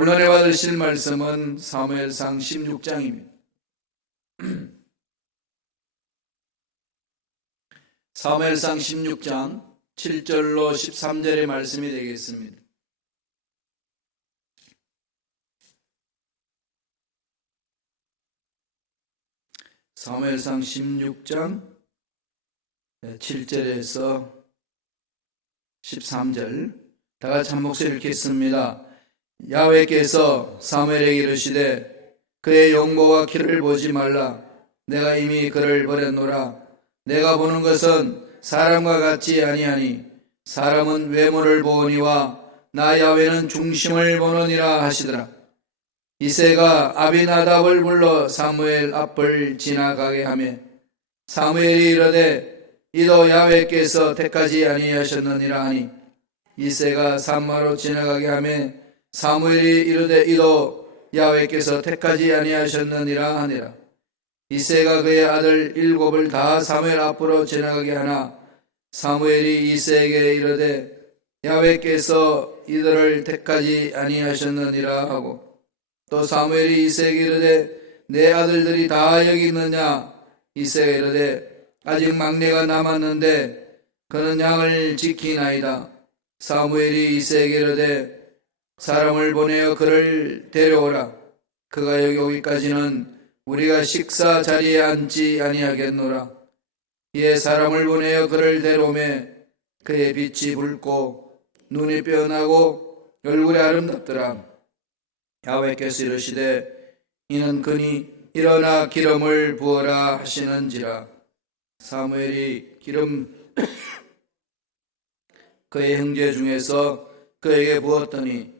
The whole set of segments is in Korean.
오늘 은혜 받으실 말씀은 사무엘상 16장입니다. 사무엘상 16장 7절로 13절의 말씀이 되겠습니다. 사무엘상 16장 7절에서 13절 다 같이 한 목소리 읽겠습니다. 야훼께서 사무엘에게 이르시되 그의 용모와 키를 보지 말라. 내가 이미 그를 버렸노라. 내가 보는 것은 사람과 같지 아니하니 사람은 외모를 보니와 나 야훼는 중심을 보느니라 하시더라. 이새가 아비나답을 불러 사무엘 앞을 지나가게 하며 사무엘이 이르되 이도 야훼께서 택하지 아니하셨느니라 하니 이새가 산마로 지나가게 하며 사무엘이 이르되 이도 야훼께서 택하지 아니하셨느니라 하니라. 이새가 그의 아들 7을 다 사무엘 앞으로 지나가게 하나 사무엘이 이새에게 이르되 야훼께서 이들을 택하지 아니하셨느니라 하고 또 사무엘이 이새에게 이르되 내 아들들이 다 여기 있느냐. 이새가 이르되 아직 막내가 남았는데 그는 양을 지키나이다. 사무엘이 이새에게 이르되 사람을 보내어 그를 데려오라. 그가 여기 오기까지는 우리가 식사 자리에 앉지 아니하겠노라. 이에 사람을 보내어 그를 데려오매 그의 빛이 붉고 눈이 빼어나고 얼굴이 아름답더라. 야훼께서 이르시되 이는 그니 일어나 기름을 부어라 하시는지라. 사무엘이 기름 그의 형제 중에서 그에게 부었더니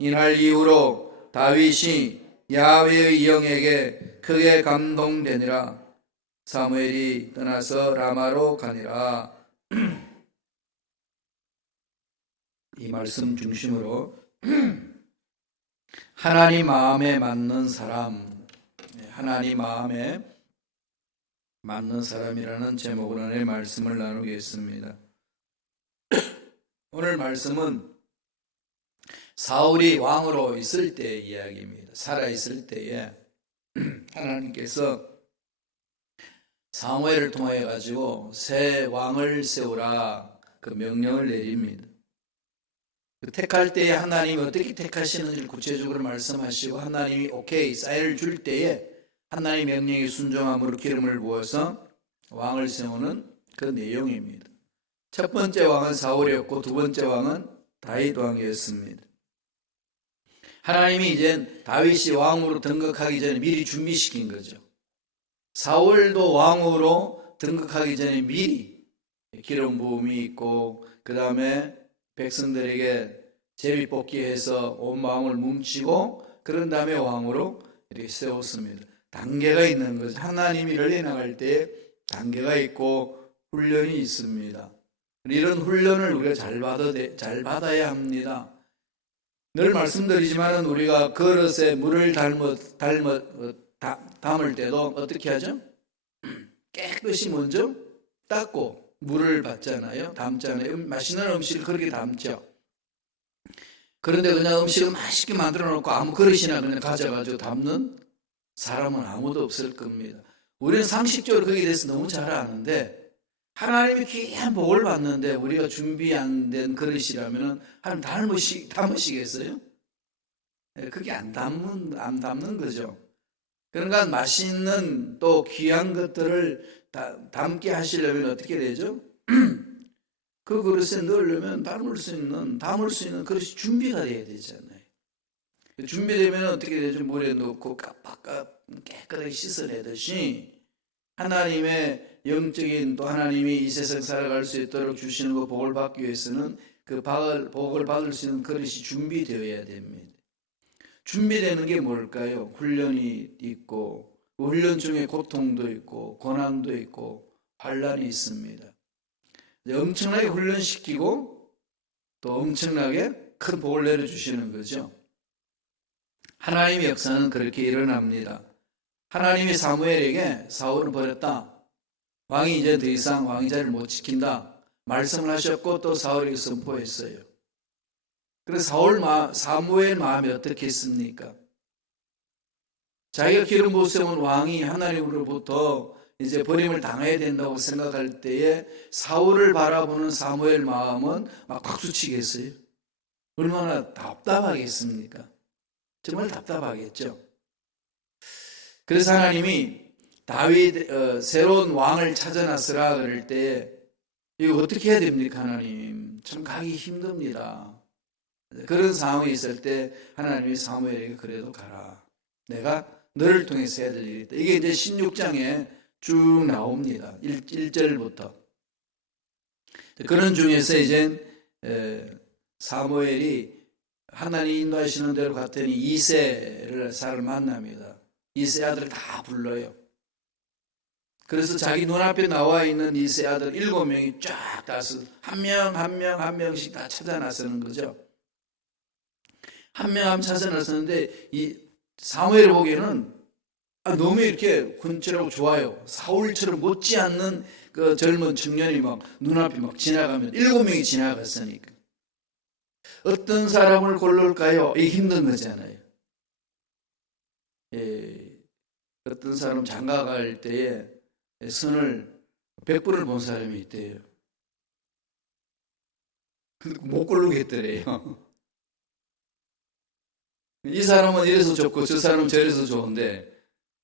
이날 이후로 다윗이 야훼의 영에게 크게 감동되니라. 사무엘이 떠나서 라마로 가니라. 이 말씀 중심으로 하나님 마음에 맞는 사람, 하나님 마음에 맞는 사람이라는 제목으로 오늘 말씀을 나누겠습니다. 오늘 말씀은 사울이 왕으로 있을 때의 이야기입니다. 살아있을 때에 하나님께서 사무엘을 통해 가지고 새 왕을 세우라 그 명령을 내립니다. 택할 때에 하나님이 어떻게 택하시는지를 구체적으로 말씀하시고 하나님이 오케이 사인을 줄 때에 하나님의 명령에 순종함으로 기름을 부어서 왕을 세우는 그 내용입니다. 첫 번째 왕은 사울이었고 두 번째 왕은 다윗 왕이었습니다. 하나님이 이제 다윗이 왕으로 등극하기 전에 미리 준비시킨 거죠. 사울도 왕으로 등극하기 전에 미리 기름 부음이 있고 그 다음에 백성들에게 제비뽑기해서 온 마음을 뭉치고 그런 다음에 왕으로 이렇게 세웠습니다. 단계가 있는 거죠. 하나님이 열려 나갈 때 단계가 있고 훈련이 있습니다. 이런 훈련을 우리가 잘 받아야 합니다. 늘 말씀드리지만 우리가 그릇에 물을 담을 때도 어떻게 하죠? 깨끗이 먼저 닦고 물을 받잖아요. 담잖아요. 맛있는 음식을 그렇게 담죠. 그런데 그냥 음식을 맛있게 만들어 놓고 아무 그릇이나 그냥 가져가지고 담는 사람은 아무도 없을 겁니다. 우리는 상식적으로 거기에 대해서 너무 잘 아는데 하나님이 귀한 복을 받는데 우리가 준비 안 된 그릇이라면 하나님 담으시겠어요? 그게 안 담는 거죠. 그러니까 맛있는 또 귀한 것들을 담게 하시려면 어떻게 되죠? 그 그릇에 넣으려면 담을 수 있는 그릇이 준비가 돼야 되잖아요. 준비되면 어떻게 되죠? 물에 넣고 깨끗하게 씻어내듯이 하나님의 영적인 또 하나님이 이 세상 살아갈 수 있도록 주시는 그 복을 받기 위해서는 그 복을 받을 수 있는 그릇이 준비되어야 됩니다. 준비되는 게 뭘까요? 훈련이 있고 훈련 중에 고통도 있고 고난도 있고 환난이 있습니다. 엄청나게 훈련시키고 또 엄청나게 큰 복을 내려주시는 거죠. 하나님의 역사는 그렇게 일어납니다. 하나님이 사무엘에게 사울을 버렸다. 왕이 이제 더 이상 왕위 자리를 못 지킨다. 말씀을 하셨고 또 사울에게 선포했어요. 그래서 사무엘 마음이 어떻겠습니까? 자기가 기름 부으세운 왕이 하나님으로부터 이제 버림을 당해야 된다고 생각할 때에 사울을 바라보는 사무엘 마음은 막 박수치겠어요? 얼마나 답답하겠습니까? 정말 답답하겠죠. 그래서 하나님이 다윗 새로운 왕을 찾아놨으라 그럴 때 이거 어떻게 해야 됩니까? 하나님 참 가기 힘듭니다. 그런 상황이 있을 때 하나님이 사무엘에게 그래도 가라. 내가 너를 통해서 해야 될 일이 있다. 이게 이제 16장에 쭉 나옵니다. 1절부터. 그런 중에서 이제 사무엘이 하나님 인도하시는 대로 갔더니 이새를 사람을 만납니다. 이새 아들 다 불러요. 그래서 자기 눈앞에 나와 있는 이새 아들 7명이 쫙 다서 한 명씩 다 찾아 나서는 거죠. 한 명 한 명 찾아 나서는데 이 사무엘 보기에는 너무 이렇게 훈훈하고 좋아요. 사울처럼 못지않는 그 젊은 청년이 막 눈앞에 막 지나가면 7명이 지나갔으니까 어떤 사람을 고를까요? 이게 힘든 거잖아요. 어떤 사람 장가 갈 때에 선을 100번을 본 사람이 있대요. 근데 못 고르겠더래요. 이 사람은 이래서 좋고 저 사람은 저래서 좋은데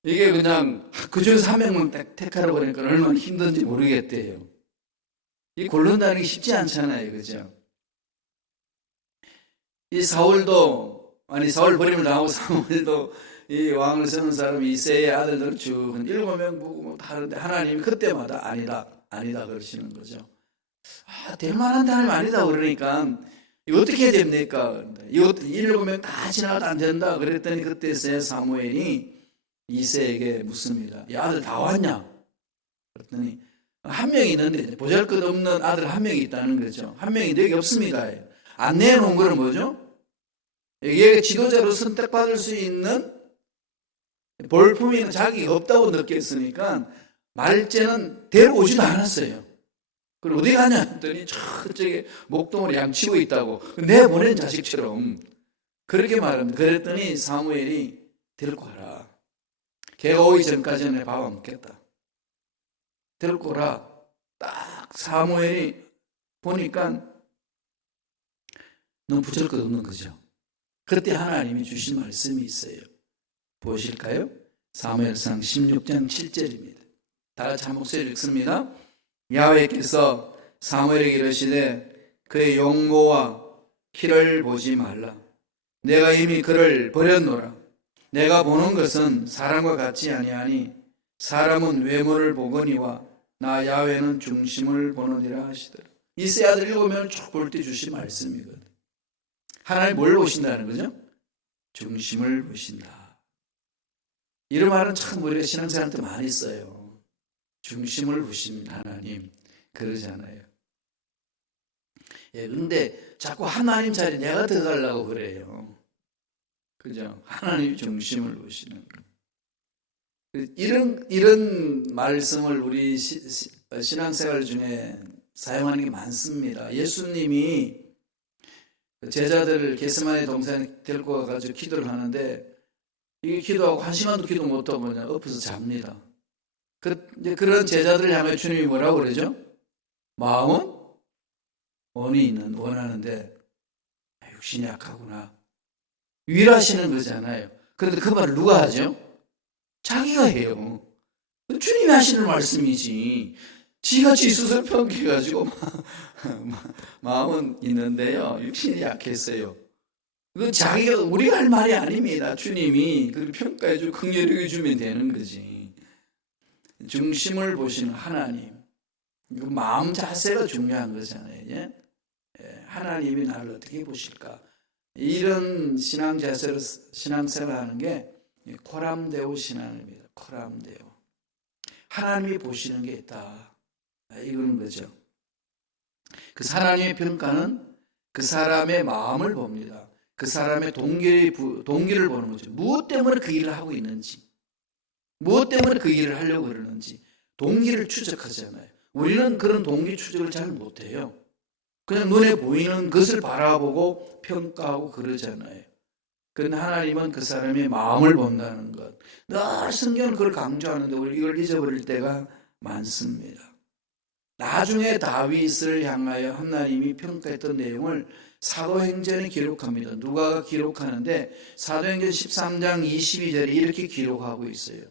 이게 그냥 그중에서 한 명만 택하라고 그러니까 얼마나 힘든지 모르겠대요. 이 고른다는 게 쉽지 않잖아요. 그죠? 이 사울 버림을 당하고 사무엘도 이 왕을 세우는 사람이 이새의 아들들을 쭉 7명 보고 다 하는데 하나님이 그때마다 아니다 그러시는 거죠. 될 만한 사람이 아니다 그러니까 이거 어떻게 해야 됩니까? 이거 7명 다 지나가도 안 된다 그랬더니 그때서야 사무엘이 이새에게 묻습니다. 이 아들 다 왔냐? 그랬더니 한 명이 있는데 보잘것없는 아들 한 명이 있다는 거죠. 한 명이 여기 없습니다. 안 내놓은 거는 뭐죠? 여기에 지도자로 선택받을 수 있는 볼품이 자기가 없다고 느꼈으니까 말째는 데려오지도 않았어요. 그리고 어디 가냐 했더니 저쪽에 목동으로 양치고 있다고 내보낸 자식처럼 그렇게 말합니다. 그랬더니 사무엘이 데리고 가라. 걔가 오기 전까지는 내 밥 안 먹겠다. 데리고 오라. 딱 사무엘이 보니까 너무 부질것없는 거죠. 그때 하나님이 주신 말씀이 있어요. 보실까요? 사무엘상 16장 7절입니다. 다 같이 한 목소리 읽습니다. 야훼께서 사무엘에게 이르시되 그의 용모와 키를 보지 말라. 내가 이미 그를 버렸노라. 내가 보는 것은 사람과 같지 아니하니 사람은 외모를 보거니와 나 야훼는 중심을 보느니라 하시더라. 이새 아들 7명을 쭉 볼 때 주신 말씀이거든. 하나님 뭘 보신다는 거죠? 중심을 보신다. 이런 말은 참 우리가 신앙생활한테 많이 써요. 중심을 보십니다. 하나님 그러잖아요. 그런데 자꾸 하나님 자리 내가 들어가려고 그래요. 그죠? 하나님 중심을 보시는 거. 이런 말씀을 우리 신앙생활 중에 사용하는 게 많습니다. 예수님이 제자들을 겟세마네 동산에 데리고 가가지고 기도를 하는데 이게 기도하고 한 시간도 기도 못하고 그냥 엎어서 잡니다. 그런 제자들을 향해 주님이 뭐라고 그러죠? 마음은 원하는데 육신이 약하구나. 위로하시는 거잖아요. 그런데 그 말을 누가 하죠? 자기가 해요. 주님이 하시는 말씀이지. 지같이 스스로 평가해가지고 마음은 있는데요. 육신이 약했어요. 그건 자기가 우리가 할 말이 아닙니다. 주님이 그렇게 평가해주고 긍휼히 주면 되는 거지. 중심을 보시는 하나님. 그 마음 자세가 중요한 거잖아요. 예? 하나님이 나를 어떻게 보실까? 이런 신앙 자세로 신앙생활 하는 게 코람데오 신앙입니다. 코람데오. 하나님이 보시는 게 있다. 이거는 거죠. 그 하나님의 평가는 그 사람의 마음을 봅니다. 그 사람의 동기를 보는 거죠. 무엇 때문에 그 일을 하고 있는지, 무엇 때문에 그 일을 하려고 그러는지 동기를 추적하잖아요. 우리는 그런 동기 추적을 잘 못해요. 그냥 눈에 보이는 것을 바라보고 평가하고 그러잖아요. 그런데 하나님은 그 사람의 마음을 본다는 것. 늘 성경은 그걸 강조하는데 우리 이걸 잊어버릴 때가 많습니다. 나중에 다윗을 향하여 하나님이 평가했던 내용을 사도행전에 기록합니다. 누가가 기록하는데 사도행전 13장 22절에 이렇게 기록하고 있어요.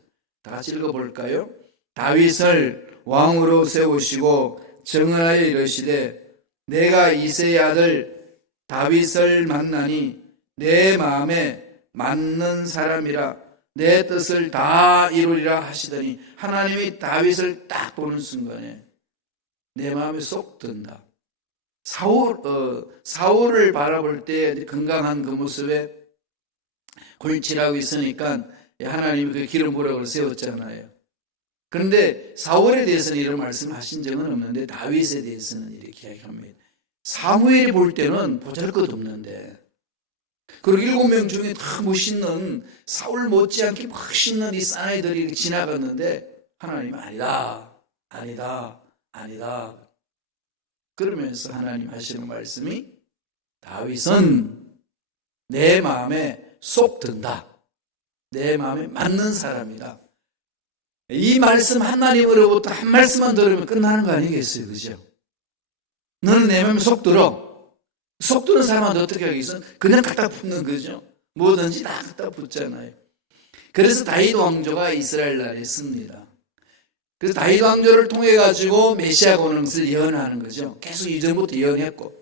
다 같이 읽어볼까요? 다윗을 왕으로 세우시고 정하여 이르시되 내가 이새의 아들 다윗을 만나니 내 마음에 맞는 사람이라 내 뜻을 다 이루리라 하시더니 하나님이 다윗을 딱 보는 순간에 내 마음에 쏙 든다. 사울을 바라볼 때 건강한 그 모습에 골치라고 있으니까 하나님이 그 기름 부력을 세웠잖아요. 그런데 사울에 대해서는 이런 말씀을 하신 적은 없는데 다윗에 대해서는 이렇게 이야기합니다. 사무엘이 볼 때는 보잘것없는데 그리고 7명 중에 다 멋있는 사울 못지않게 멋있는 이 사나이들이 지나갔는데 하나님은 아니다. 그러면서 하나님 하시는 말씀이 다윗은 내 마음에 쏙 든다. 내 마음에 맞는 사람이다. 이 말씀 하나님으로부터 한 말씀만 들으면 끝나는 거 아니겠어요? 그죠? 너는 내 마음에 쏙 들어. 속 드는 사람한테 어떻게 하겠어? 그냥 갖다 붙는 거죠. 뭐든지 다 갖다 붙잖아요. 그래서 다윗 왕조가 이스라엘 나라에 씁니다. 그래서 다윗 왕조를 통해 가지고 메시아가 오는 것을 예언하는 거죠. 계속 이전부터 예언했고.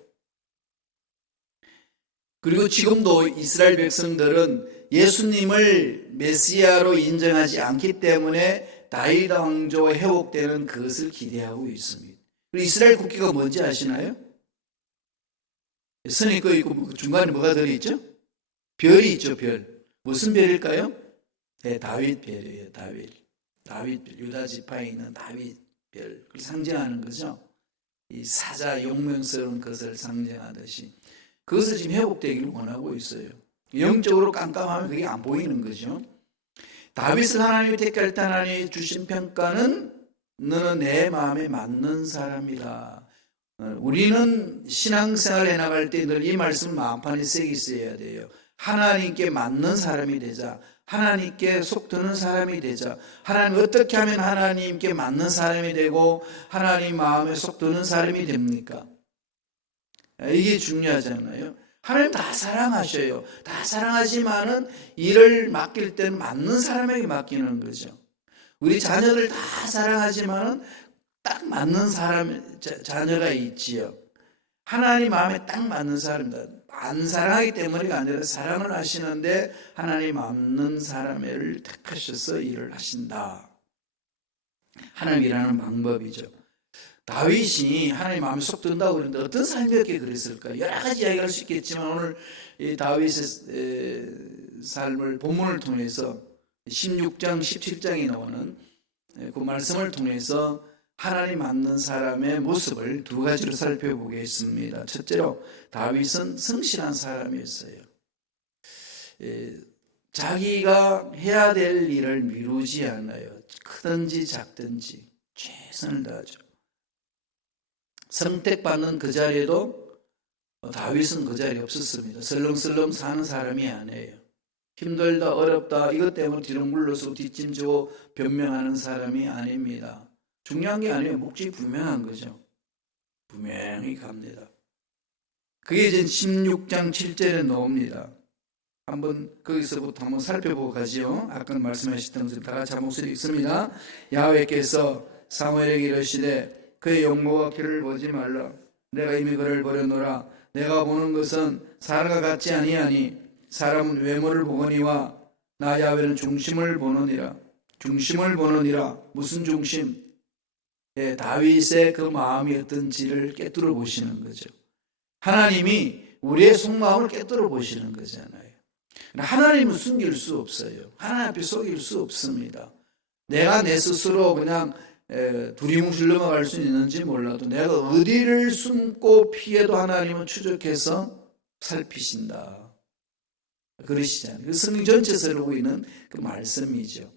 그리고 지금도 이스라엘 백성들은 예수님을 메시아로 인정하지 않기 때문에 다윗 왕조가 회복되는 그것을 기대하고 있습니다. 그리고 이스라엘 국기가 뭔지 아시나요? 선이 거 있고 중간에 뭐가 들어있죠? 별이 있죠. 별. 무슨 별일까요? 네, 다윗 별이에요. 다윗 별. 유다 지파에 있는 다윗 별. 그걸 상징하는 거죠. 이 사자 용맹스러운 것을 상징하듯이 그것을 지금 회복되기를 원하고 있어요. 영적으로 깜깜하면 그게 안 보이는 거죠. 다윗을 하나님이 택할 때 하나님이 주신 평가는 너는 내 마음에 맞는 사람이라. 우리는 신앙생활 해나갈 때 늘 이 말씀 마음판에 새기 있어야 돼요. 하나님께 맞는 사람이 되자. 하나님께 속 드는 사람이 되자. 하나님 어떻게 하면 하나님께 맞는 사람이 되고 하나님 마음에 속 드는 사람이 됩니까? 이게 중요하잖아요. 하나님 다 사랑하셔요. 다 사랑하지만은 일을 맡길 때는 맞는 사람에게 맡기는 거죠. 우리 자녀들 다 사랑하지만은 딱 맞는 사람, 자녀가 있지요. 하나님 마음에 딱 맞는 사람이다. 안 사랑하기 때문이가 아니라 사랑을 하시는데 하나님 맞는 사람을 택하셔서 일을 하신다. 하나님 일하는 방법이죠. 다윗이 하나님 마음에 쏙 든다고 그러는데 어떤 삶이었기에 그랬을까요? 여러 가지 이야기할 수 있겠지만 오늘 이 다윗의 삶을 본문을 통해서 16장, 17장에 나오는 그 말씀을 통해서 하나님 맞는 사람의 모습을 두 가지로 살펴보겠습니다. 첫째로 다윗은 성실한 사람이었어요. 자기가 해야 될 일을 미루지 않아요. 크든지 작든지 최선을 다하죠. 선택받는 그 자리에도 다윗은 그 자리에 없었습니다. 설렁설렁 사는 사람이 아니에요. 힘들다 어렵다 이것 때문에 뒤로 물러서 뒷짐지고 변명하는 사람이 아닙니다. 중요한 게 아니에요. 목적이 분명한 거죠. 분명히 갑니다. 그게 이제 16장 7절에 나옵니다. 한번 거기서부터 한번 살펴보고 가지요. 아까 말씀하셨던 것을 다 같이 한 목소리 읽습니다. 야훼께서 사무엘에게 이르시되 그의 용모가 그를 보지 말라. 내가 이미 그를 버려놓으라. 내가 보는 것은 사람과 같지 아니하니 사람은 외모를 보거니와 나 야훼는 중심을 보느니라. 중심을 보느니라. 무슨 중심? 다윗의 그 마음이 어떤지를 꿰뚫어 보시는 거죠. 하나님이 우리의 속마음을 꿰뚫어 보시는 거잖아요. 하나님은 숨길 수 없어요. 하나님 앞에 속일 수 없습니다. 내가 내 스스로 그냥 두리뭉실 넘어갈 수 있는지 몰라도 내가 어디를 숨고 피해도 하나님은 추적해서 살피신다. 그러시잖아요. 그 성경 전체에서 이루고 있는 그 말씀이죠.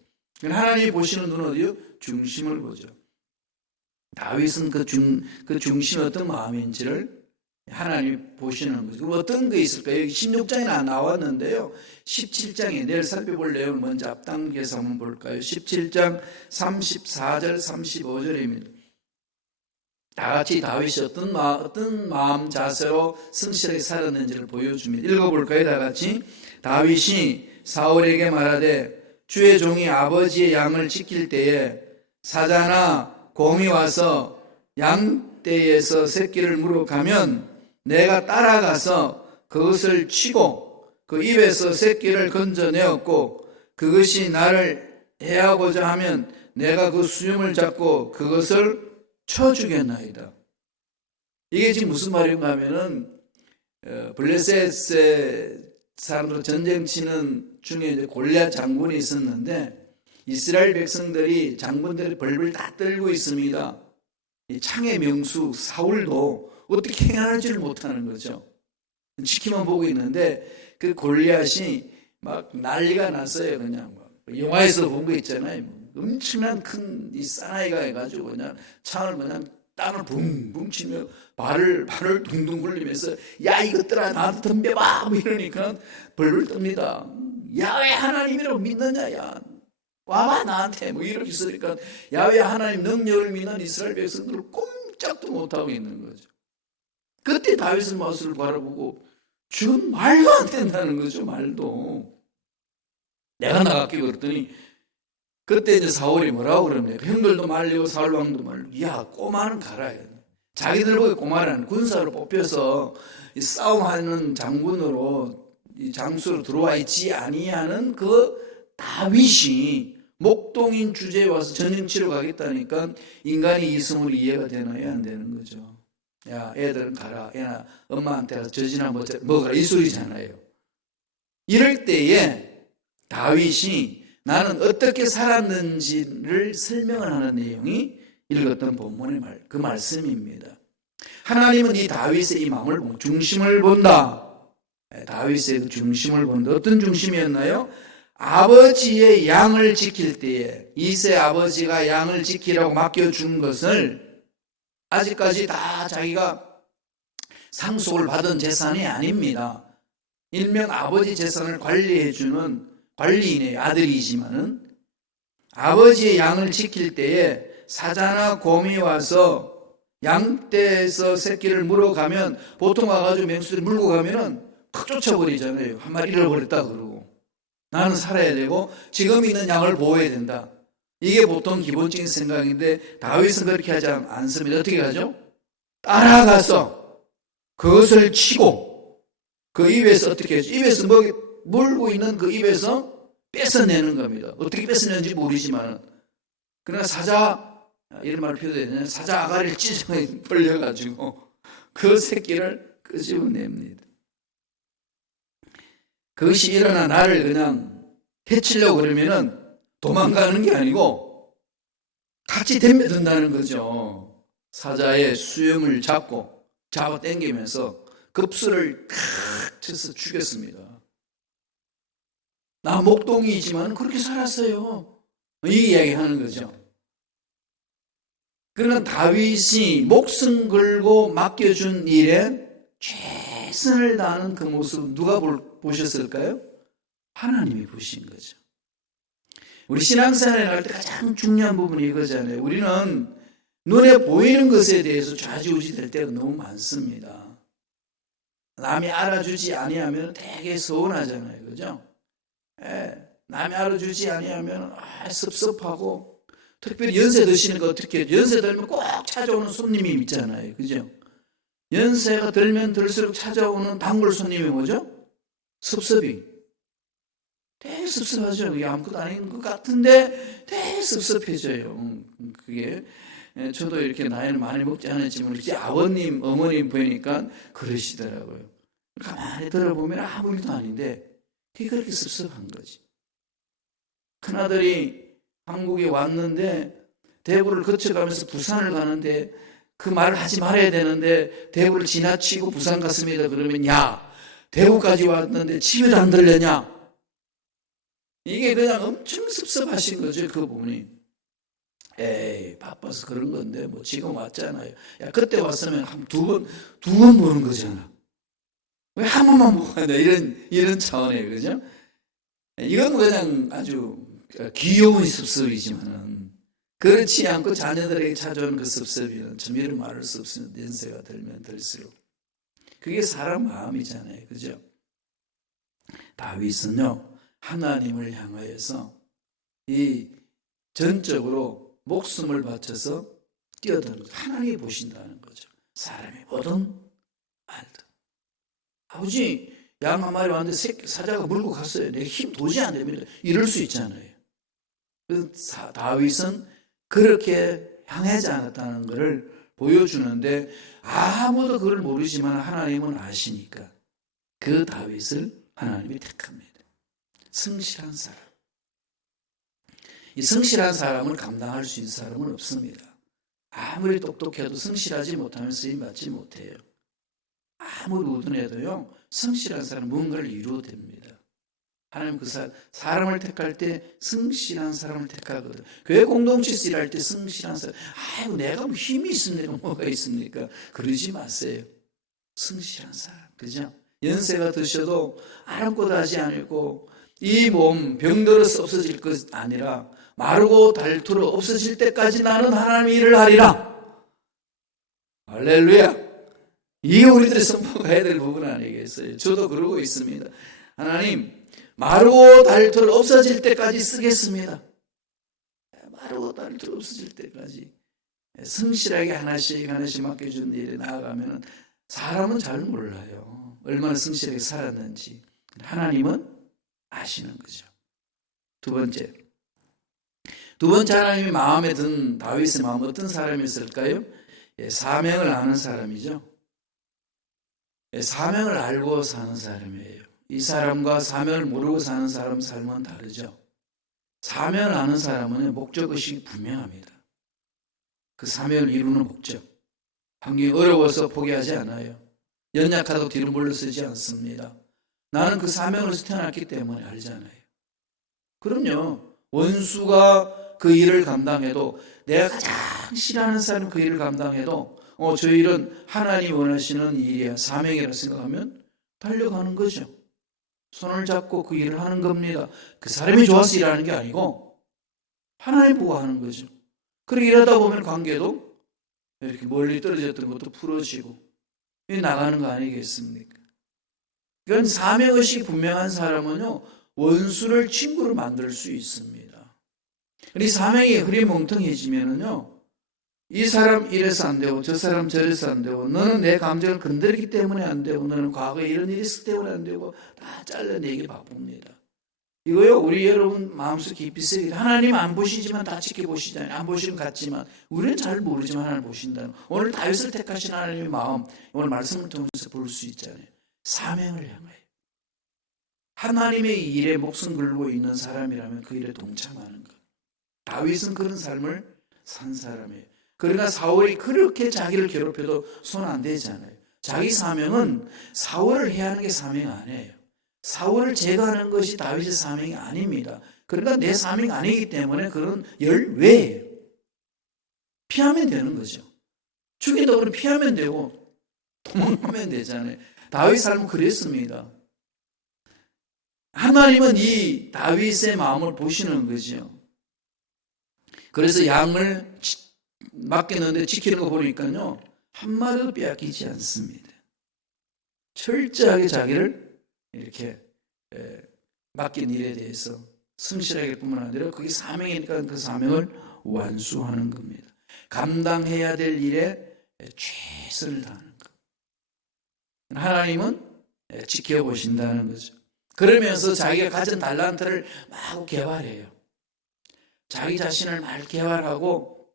하나님이 보시는 눈은 어디요? 중심을 보죠. 다윗은 그 중심이 어떤 마음인지를 하나님이 보시는 거죠. 그럼 어떤 게 있을까요? 여기 16장에 나왔는데요. 17장에 내일 살펴볼 내용을 먼저 앞당겨서 한번 볼까요? 17장 34절 35절입니다. 다 같이 다윗이 어떤 마음 자세로 성실하게 살았는지를 보여줍니다. 읽어볼까요? 다 같이. 다윗이 사울에게 말하되 주의 종이 아버지의 양을 지킬 때에 사자나 곰이 와서 양떼에서 새끼를 물어가면 내가 따라가서 그것을 치고 그 입에서 새끼를 건져내었고 그것이 나를 해하고자 하면 내가 그 수염을 잡고 그것을 쳐 죽였나이다. 이게 지금 무슨 말인가 하면은 블레셋의 사람들 전쟁 치는 중에 이제 골리앗 장군이 있었는데 이스라엘 백성들이 장군들이 벌벌 다 떨고 있습니다. 이 창의 명수 사울도 어떻게 행하는지를 못하는 거죠. 지키만 보고 있는데 그 골리앗이 막 난리가 났어요. 그냥 영화에서 본 거 있잖아요. 엄청난 큰 이 사나이가 해가지고 그냥 창을 그냥 땅을 붕붕 치며 발을 둥둥 굴리면서 야 이것들아 나한테 덤벼봐 뭐 이러니까 벌벌 뜹니다. 야외 하나님이라고 믿느냐 야 와봐 나한테 뭐 이렇게 있으니까 야외 하나님 능력을 믿는 이스라엘 백성들을 꼼짝도 못하고 있는 거죠. 그때 다윗의 모습을 바라보고 지금 말도 안 된다는 거죠. 말도 내가 나갈게 그랬더니 그때 이제 사울이 뭐라고 그럽니까? 형들도 말리고 사울 왕도 말리고 야 꼬마는 가라. 자기들 보고 꼬마라는 군사로 뽑혀서 싸움하는 장군으로 이 장수로 들어와 있지 아니하는 그 다윗이 목동인 주제에 와서 전쟁 치러 가겠다니까 인간이 이성으로 이해가 되나요? 안 되는 거죠. 야 애들은 가라. 야 엄마한테 가서 젖이나 먹어라 이 소리잖아요. 이럴 때에 다윗이 나는 어떻게 살았는지를 설명을 하는 내용이 읽었던 본문의 그 말씀입니다. 하나님은 이 다윗의 이 마음을 보고 중심을 본다. 다윗의 그 중심을 본다. 어떤 중심이었나요? 아버지의 양을 지킬 때에 이세 아버지가 양을 지키라고 맡겨준 것을 아직까지 다 자기가 상속을 받은 재산이 아닙니다. 일명 아버지 재산을 관리해주는 관리인의 아들이지만은 아버지의 양을 지킬 때에 사자나 곰이 와서 양떼에서 새끼를 물어가면 보통 와가지고 맹수들이 물고 가면은 탁 쫓아버리잖아요. 한 마리 잃어버렸다 그러고 나는 살아야 되고 지금 있는 양을 보호해야 된다. 이게 보통 기본적인 생각인데 다윗은 그렇게 하지 않습니다. 어떻게 하죠? 따라가서 그것을 치고 그 입에서 어떻게 하죠? 입에서 물고 있는 그 입에서 뺏어내는 겁니다. 어떻게 뺏어내는지 모르지만 그러나 사자 이런 말을 표현해야 되냐 사자 아가리를 찢어 벌려가지고 그 새끼를 끄집어냅니다. 그것이 일어나 나를 그냥 해치려고 그러면은 도망가는 게 아니고 같이 덤벼든다는 거죠. 사자의 수염을 잡아 당기면서 급수를 칵 쳐서 죽였습니다. 나 목동이지만 그렇게 살았어요. 이 이야기 하는 거죠. 그러나 다윗이 목숨 걸고 맡겨준 일에 최선을 다하는 그 모습 누가 보셨을까요? 하나님이 보신 거죠. 우리 신앙생활에 할 때 가장 중요한 부분이 이거잖아요. 우리는 눈에 보이는 것에 대해서 좌지우지 될 때가 너무 많습니다. 남이 알아주지 아니하면 되게 서운하잖아요. 그죠? 남이 알아주지 아니하면 섭섭하고 특별히 연세 드시는 거 어떻게 해요? 연세 들면 꼭 찾아오는 손님이 있잖아요. 그죠? 연세가 들면 들수록 찾아오는 단골 손님이 뭐죠? 섭섭이. 되게 섭섭하죠. 그게 아무것도 아닌 것 같은데 되게 섭섭해져요. 그게 저도 이렇게 나이는 많이 먹지 않았지만 이제 아버님, 어머님 보니까 그러시더라고요. 가만히 들어보면 아무 일도 아닌데 그게 그렇게 섭섭한 거지. 큰아들이 한국에 왔는데 대구를 거쳐가면서 부산을 가는데 그 말을 하지 말아야 되는데 대구를 지나치고 부산 갔습니다. 그러면 야 대구까지 왔는데 집에도 안 들렸냐? 이게 그냥 엄청 섭섭하신 거죠. 그 부분이. 에이, 바빠서 그런 건데, 뭐, 지금 왔잖아요. 야, 그때 왔으면 한 두 번 보는 거잖아. 왜 한 번만 보고 가냐. 이런 차원이에요. 그죠? 이건 그냥 아주 귀여운 습습이지만은, 그렇지 않고 자녀들에게 찾아오는 그 습습이는 점유를 말할 수 없으면 연세가 들면 들수록. 그게 사람 마음이잖아요. 그죠? 다윗은요, 하나님을 향하여서 이 전적으로 목숨을 바쳐서 뛰어드는 거죠. 하나님이 보신다는 거죠. 사람이 보든 말든. 아버지, 양 한 마리 왔는데 사자가 물고 갔어요. 내 힘 도저히 안 됩니다. 이럴 수 있잖아요. 그래서 다윗은 그렇게 향하지 않았다는 것을 보여주는데, 아무도 그걸 모르지만 하나님은 아시니까 그 다윗을 하나님이 택합니다. 성실한 사람. 이 성실한 사람을 감당할 수 있는 사람은 없습니다. 아무리 똑똑해도 성실하지 못하면 쓰임받지 못해요. 아무리 우둔해도요, 성실한 사람은 무언가를 이루어야 됩니다. 하나님 그 사람을 택할 때 성실한 사람을 택하거든. 교회 공동체에서 일할 때 성실한 사람, 아이고 내가 뭐 힘이 있습니까? 뭐가 있습니까? 그러지 마세요. 성실한 사람, 그죠? 연세가 드셔도 아랑곳하지 않고 이 몸 병들어서 없어질 것 아니라 마르고 닳도록 없어질 때까지 나는 하나님의 일을 하리라. 할렐루야. 이게 우리들의 선포해야 될 부분 아니겠어요? 저도 그러고 있습니다. 하나님, 마르고 닳도록 없어질 때까지 쓰겠습니다. 마르고 닳도록 없어질 때까지 성실하게 하나씩 맡겨준 일에 나아가면 사람은 잘 몰라요. 얼마나 성실하게 살았는지. 하나님은 아시는 거죠. 두 번째 하나님이 마음에 든 다윗의 마음 어떤 사람이었을까요? 사명을 아는 사람이죠. 사명을 알고 사는 사람이에요. 이 사람과 사명을 모르고 사는 사람 삶은 다르죠. 사명을 아는 사람은 목적의식이 분명합니다. 그 사명을 이루는 목적. 환경이 어려워서 포기하지 않아요. 연약하다고 뒤로 물러서지 않습니다. 나는 그 사명으로서 태어났기 때문에 알잖아요. 그럼요. 원수가 그 일을 감당해도, 내가 가장 싫어하는 사람이 그 일을 감당해도 저 일은 하나님이 원하시는 일이야, 사명이라 생각하면 달려가는 거죠. 손을 잡고 그 일을 하는 겁니다. 그 사람이 좋아서 일하는 게 아니고 하나님 보고 하는 거죠. 그렇게 일하다 보면 관계도 이렇게 멀리 떨어졌던 것도 풀어지고 나가는 거 아니겠습니까? 그건 사명의식이 분명한 사람은요, 원수를 친구로 만들 수 있습니다. 이 사명이 흐리멍텅해지면은요, 이 사람 이래서 안 되고 저 사람 저래서 안 되고, 너는 내 감정을 건드리기 때문에 안 되고, 너는 과거에 이런 일이 있었기 때문에 안 되고, 다 잘라내기 바쁩니다. 이거요, 우리 여러분 마음속 깊이 새기, 하나님 안 보시지만 다 지켜보시잖아요. 안 보시는 것 같지만 우리는 잘 모르지만 하나님 보신다는, 오늘 다윗을 택하신 하나님의 마음, 오늘 말씀을 통해서 볼 수 있잖아요. 사명을 향하여 하나님의 일에 목숨 걸고 있는 사람이라면 그 일에 동참하는 것. 다윗은 그런 삶을 산 사람이에요. 그러나 사울이 그렇게 자기를 괴롭혀도 손 안 대잖아요. 자기 사명은 사울을 해야 하는 게 사명 아니에요. 사울을 제거하는 것이 다윗의 사명이 아닙니다. 그러니까 내 사명이 아니기 때문에 그런 열외예요. 피하면 되는 거죠. 죽인다고 그러면 피하면 되고 도망가면 되잖아요. 다윗 삶은 그랬습니다. 하나님은 이 다윗의 마음을 보시는 거죠. 그래서 양을 맡겼는데 지키는 거 보니까요, 한 마리도 빼앗기지 않습니다. 철저하게 자기를 이렇게 맡긴 일에 대해서 성실하게 뿐만 아니라 그게 사명이니까 그 사명을 완수하는 겁니다. 감당해야 될 일에 최선을 다하는 것. 하나님은 지켜보신다는 거죠. 그러면서 자기가 가진 달란트를 막 개발해요. 자기 자신을 막 개발하고,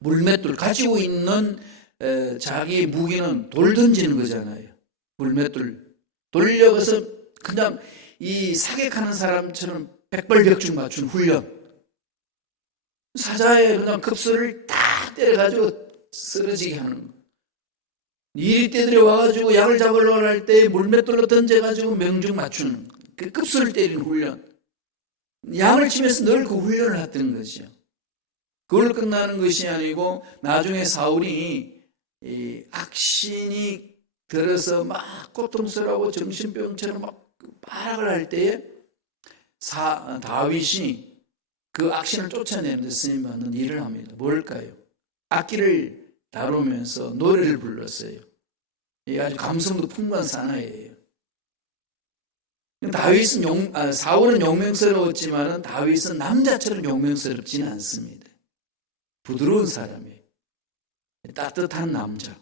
물맷돌 가지고 있는 자기 무기는 돌 던지는 거잖아요. 물맷돌 돌려서 그냥 이 사격하는 사람처럼 백발백중 맞춘 훈련. 사자의 그냥 급소를 딱 때려가지고 쓰러지게 하는 거. 이리떼들이 와가지고 약을 잡으려고 할 때 물맷돌로 던져가지고 명중 맞추는 그 급소를 때리는 훈련. 양을 치면서 늘 그 훈련을 했던 거죠. 그걸로 끝나는 것이 아니고 나중에 사울이 이 악신이 들어서 막 고통스러워 정신병처럼 막 발악을 할 때에 다윗이 그 악신을 쫓아내는데 쓰임받는 일을 합니다. 뭘까요? 악기를 다루면서 노래를 불렀어요. 이 아주 감성도 풍부한 사나이예요. 사울은 용맹스러웠지만 다윗은 남자처럼 용맹스럽지는 않습니다. 부드러운 사람이에요. 따뜻한 남자.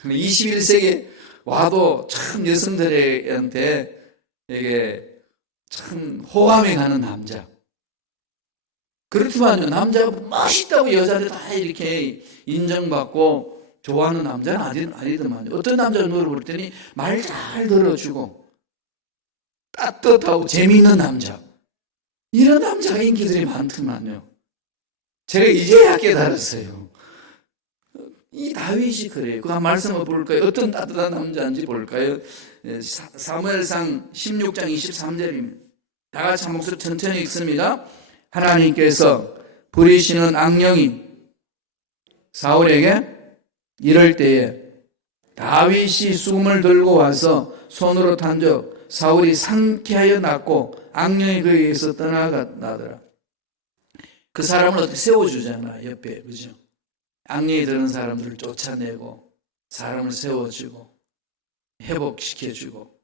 21세기에 와도 참 여성들한테 이게 참 호감이 가는 남자. 그렇지만요, 남자가 멋있다고 여자들 다 이렇게 인정받고 좋아하는 남자는 아니더만요. 어떤 남자를 노래 부를 때니 말 잘 들어주고 따뜻하고 재미있는 남자. 이런 남자가 인기들이 많더만요. 제가 이제야 깨달았어요. 이 다윗이 그래요. 그 한 말씀을 볼까요? 어떤 따뜻한 남자인지 볼까요? 사무엘상 16장 23절입니다. 다 같이 한 목소리 천천히 읽습니다. 하나님께서 부리시는 악령이 사울에게 이럴 때에 다윗이 숨을 들고 와서 손으로 탄적 사울이 상쾌하여 낫고 악령이 그에게서 떠나가더라. 그 사람을 어떻게 세워주잖아, 옆에. 그죠? 악령이 드는 사람들을 쫓아내고 사람을 세워주고 회복시켜주고,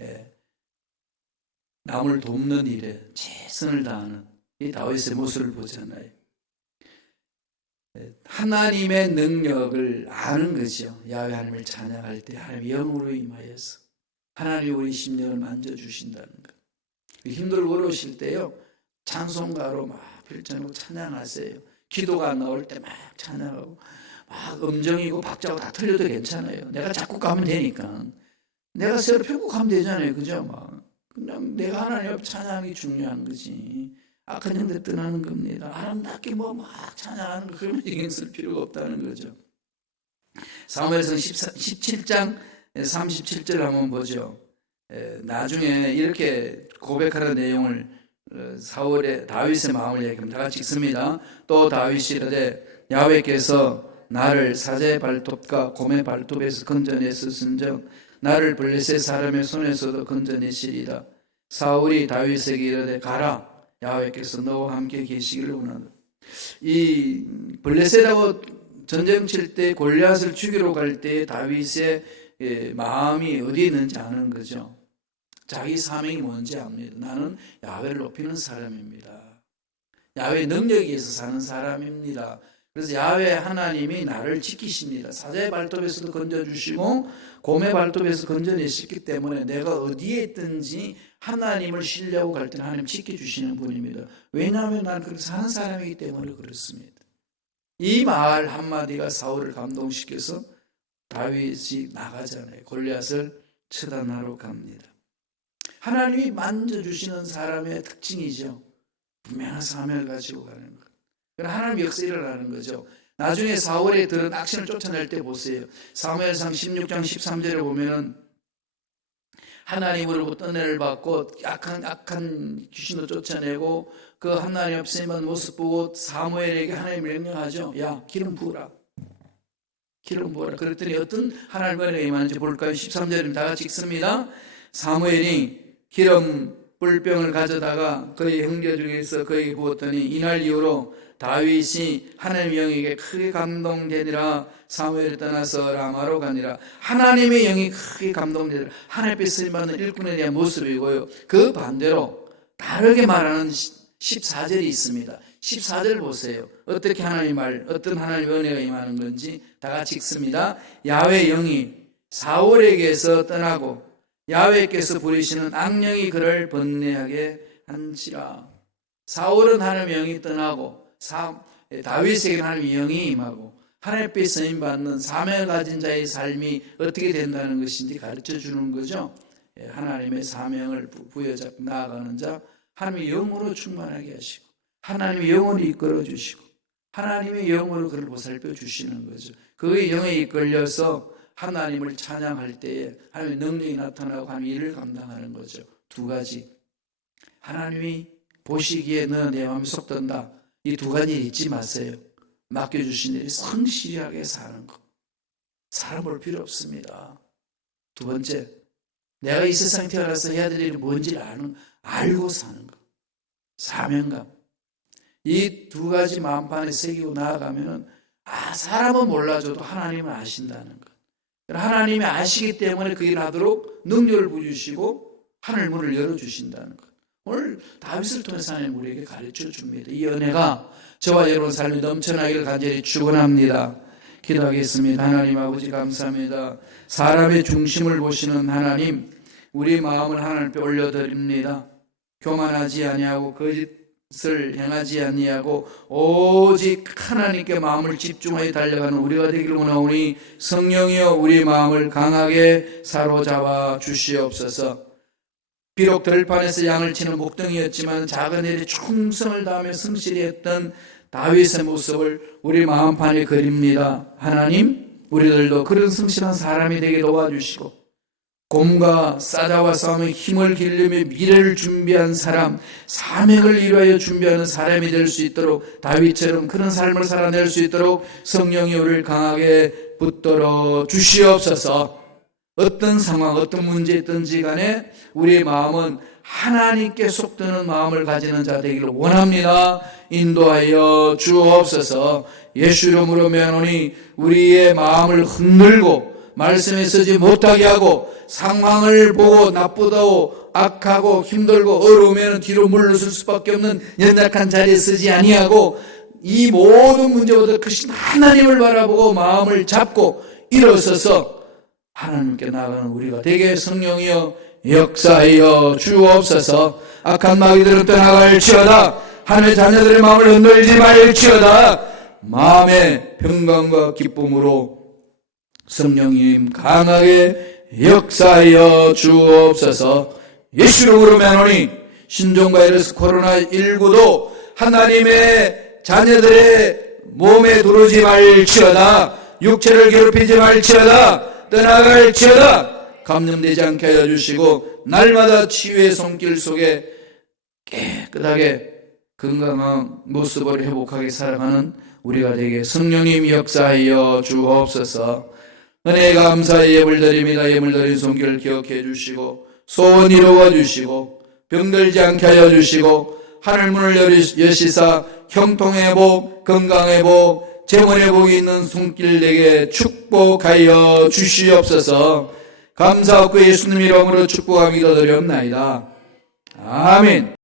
예. 남을 돕는 일에 최선을 다하는 이 다윗의 모습을 보잖아요. 하나님의 능력을 아는 거죠. 야훼 하나님을 찬양할 때 하나님의 영으로 임하여서 하나님이 우리 심령을 만져주신다는 것. 힘들고 어려우실 때요, 찬송가로 막 필전하고 찬양하세요. 기도가 안 나올 때 막 찬양하고, 막 음정이고 박자고 다 틀려도 괜찮아요. 내가 자꾸 가면 되니까. 내가 새로 편곡하면 되잖아요. 그죠? 막 그냥 내가 하나님 앞에 찬양이 중요한 거지. 악한 영들 떠나는 겁니다. 아름답게 막 찬양하는 거, 그러면 신경 쓸 필요가 없다는 거죠. 사무엘상 17장 37절 한번 보죠. 나중에 이렇게 고백하는 내용을 다윗의 마음을 얘기합니다. 다 같이 읽습니다. 또 다윗이 이르되 야훼께서 나를 사자의 발톱과 곰의 발톱에서 건져내셨은즉 나를 블레셋 사람의 손에서도 건져내시리라. 사울이 다윗에게 이르되 가라, 야훼께서 너와 함께 계시기를 원한다. 이 블레셋하고 전쟁 칠 때 골리앗을 죽이러 갈 때 다윗의 마음이 어디에 있는지 아는 거죠. 자기 사명이 뭔지 압니다. 나는 야훼를 높이는 사람입니다. 야훼의 능력에 의해서 사는 사람입니다. 그래서 야훼 하나님이 나를 지키십니다. 사자의 발톱에서도 건져주시고 곰의 발톱에서 건져내셨기 때문에 내가 어디에 있든지 하나님을 신뢰하고 갈 때는 하나님 지켜주시는 분입니다. 왜냐하면 나는 그렇게 사는 사람이기 때문에 그렇습니다. 이 말 한마디가 사울을 감동시켜서 다윗이 나가잖아요. 골리앗을 처단하러 갑니다. 하나님이 만져주시는 사람의 특징이죠. 분명한 사명을 가지고 가는 것. 하나님의 역사가 일어나는 거죠. 나중에 사울의 들은 악신을 쫓아낼 때 보세요. 사무엘상 16장 13절에 보면은 하나님으로부터 은혜를 받고 악한 귀신도 쫓아내고 그 하나님 앞에 쓰임받는 모습 보고 사무엘에게 하나님을 명령하죠. 야, 기름 부으라. 기름 부으라. 그랬더니 어떤 하나님의 은혜가 임하는지 볼까요? 13절입니다. 다 같이 읽습니다. 사무엘이 기름 뿔병을 가져다가 그의 형제 중에서 그에게 부었더니 이날 이후로 다윗이 하나님의 영에게 크게 감동되니라. 사무엘이 떠나서 라마로 가니라. 하나님의 영이 크게 감동되니라. 하나님 앞에 쓰임받는 일꾼에 대한 모습이고요. 그 반대로 다르게 말하는 14절이 있습니다. 14절 보세요. 어떻게 어떤 하나님의 은혜가 임하는 건지 다 같이 읽습니다. 야훼 영이 사울에게서 떠나고 야훼께서 부리시는 악령이 그를 번뇌하게 한지라. 사울은 하나님의 영이 떠나고 다윗에게 하나님의 영이 임하고 하나님 앞에 쓰임받는 사명을 가진 자의 삶이 어떻게 된다는 것인지 가르쳐주는 거죠. 하나님의 사명을 부여잡고 나아가는 자, 하나님의 영으로 충만하게 하시고 하나님의 영으로 이끌어 주시고 하나님의 영으로 그를 보살펴 주시는 거죠. 그의 영에 이끌려서 하나님을 찬양할 때에 하나님의 능력이 나타나고 하나님의 일을 감당하는 거죠. 두 가지. 하나님이 보시기에 너는 내 마음에 속든다. 이 두 가지 잊지 마세요. 맡겨주신 일이 성실하게 사는 것. 사람 볼 필요 없습니다. 두 번째, 내가 이 세상에 태어나서 해야 될 일이 뭔지를 알고 사는 것. 사명감. 이 두 가지 마음판에 새기고 나아가면은 사람은 몰라줘도 하나님은 아신다는 것. 하나님이 아시기 때문에 그 일을 하도록 능력을 부여주시고 하늘 문을 열어주신다는 것. 오늘 다윗을 통해서 하나님 우리에게 가르쳐 줍니다. 이 은혜가 저와 여러분 삶이 넘쳐나기를 간절히 축원합니다. 기도하겠습니다. 하나님 아버지 감사합니다. 사람의 중심을 보시는 하나님, 우리 마음을 하나님께 올려드립니다. 교만하지 아니하고 거짓을 행하지 아니하고 오직 하나님께 마음을 집중하여 달려가는 우리가 되기를 원하오니 성령이여 우리 마음을 강하게 사로잡아 주시옵소서. 비록 들판에서 양을 치는 목동이었지만 작은 일에 충성을 다하며 성실히 했던 다윗의 모습을 우리 마음판에 그립니다. 하나님, 우리들도 그런 성실한 사람이 되게 도와주시고 곰과 사자와 싸움에 힘을 기르며 미래를 준비한 사람, 사명을 이루어 준비하는 사람이 될 수 있도록 다윗처럼 그런 삶을 살아낼 수 있도록 성령이 우리를 강하게 붙들어 주시옵소서. 어떤 상황, 어떤 문제 있든지 간에 우리의 마음은 하나님께 속드는 마음을 가지는 자 되기를 원합니다. 인도하여 주옵소서. 예수 이름으로 명하노니 우리의 마음을 흔들고 말씀에 서지 못하게 하고 상황을 보고 나쁘다고 악하고 힘들고 어려우면 뒤로 물러설 수밖에 없는 연약한 자리에 서지 아니하고 이 모든 문제보다 크신 하나님을 바라보고 마음을 잡고 일어서서 하나님께 나아가는 우리가 되게 성령이여 역사하여 주옵소서. 악한 마귀들은 떠나갈지어다. 하늘 자녀들의 마음을 흔들지 말지어다. 마음의 평강과 기쁨으로 성령님 강하게 역사하여 주옵소서. 예수 이름으로 명하노니 신종바이러스 코로나19도 하나님의 자녀들의 몸에 들어오지 말지어다. 육체를 괴롭히지 말지어다. 떠나갈지어다. 감염되지 않게 하여 주시고 날마다 치유의 손길 속에 깨끗하게 건강한 모습을 회복하게 살아가는 우리가 되게 성령님 역사하여 주옵소서. 은혜 감사의 예물 드립니다. 예물 드린 손길을 기억해 주시고 소원 이루어 주시고 병들지 않게 하여 주시고 하늘문을 여시사 형통회복, 건강회복, 재원회복이 있는 손길 되게 축복하여 주시옵소서. 감사하고 예수님 이름으로 축복하며 기도드렸나이다. 아멘.